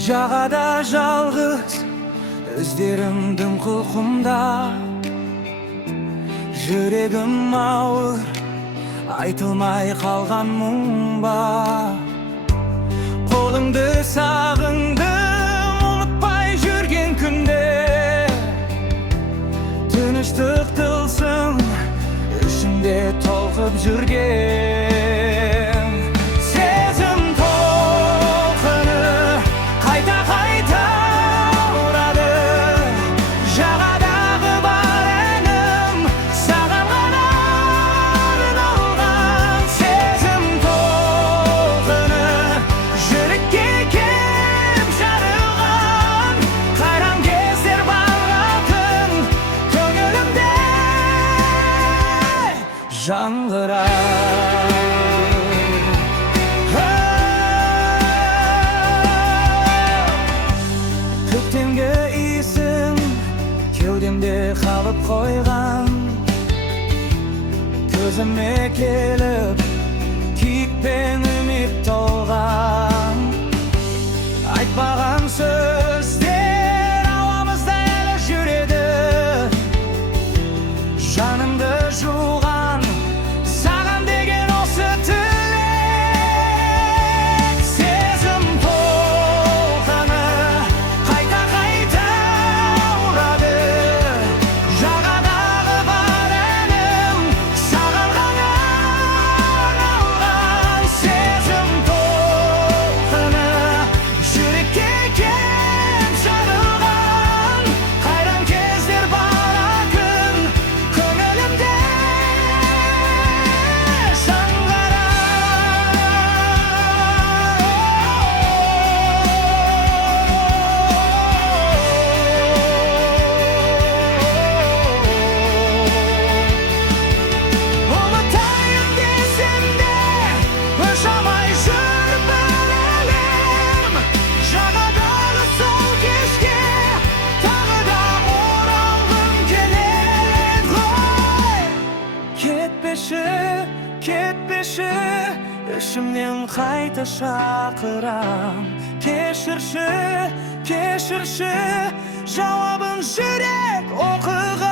Жағада жалғыз өздерім дымқыл құмда, жүрегім ауыр, айтылмай қалған мұң ба. Қолыңды сағындым, ұмытпай жүрген күнде, тыныштық тылсым ішімде толқып жүрген. Сезім толқыны қайта-қайта ұрады, жағадағы бар әнім саған ғана арналған. Сезім толқыны жүрекке кеп жарылған, қайран кездер бар ақын көңілімде жаңғырар. Көктемгі иісің кеудемде қалып қойған, көзіме келіп күйік пен үміт толған. Айтпаған сөздер ауамызда әлі жүреді, жанымды жуған саған деген осы тілек. Сезім толқыны қайта-қайта ұрады, жағадағы бар әнім саған ғана арналған. Сезім толқыны жүрекке кеп жарылған, қайран кездер бар ақын көңілімде жаңғырар. Ұмытайын десем де ұшамай жүр бір әлем, жағадағы сол кешке тағы да оралғым келеді ғой. Кетпеші, кетпеші, ішімнен қайта шақырам. Кешірші, кешірші, жауабын жүрек оқыған.